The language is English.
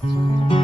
Thank you.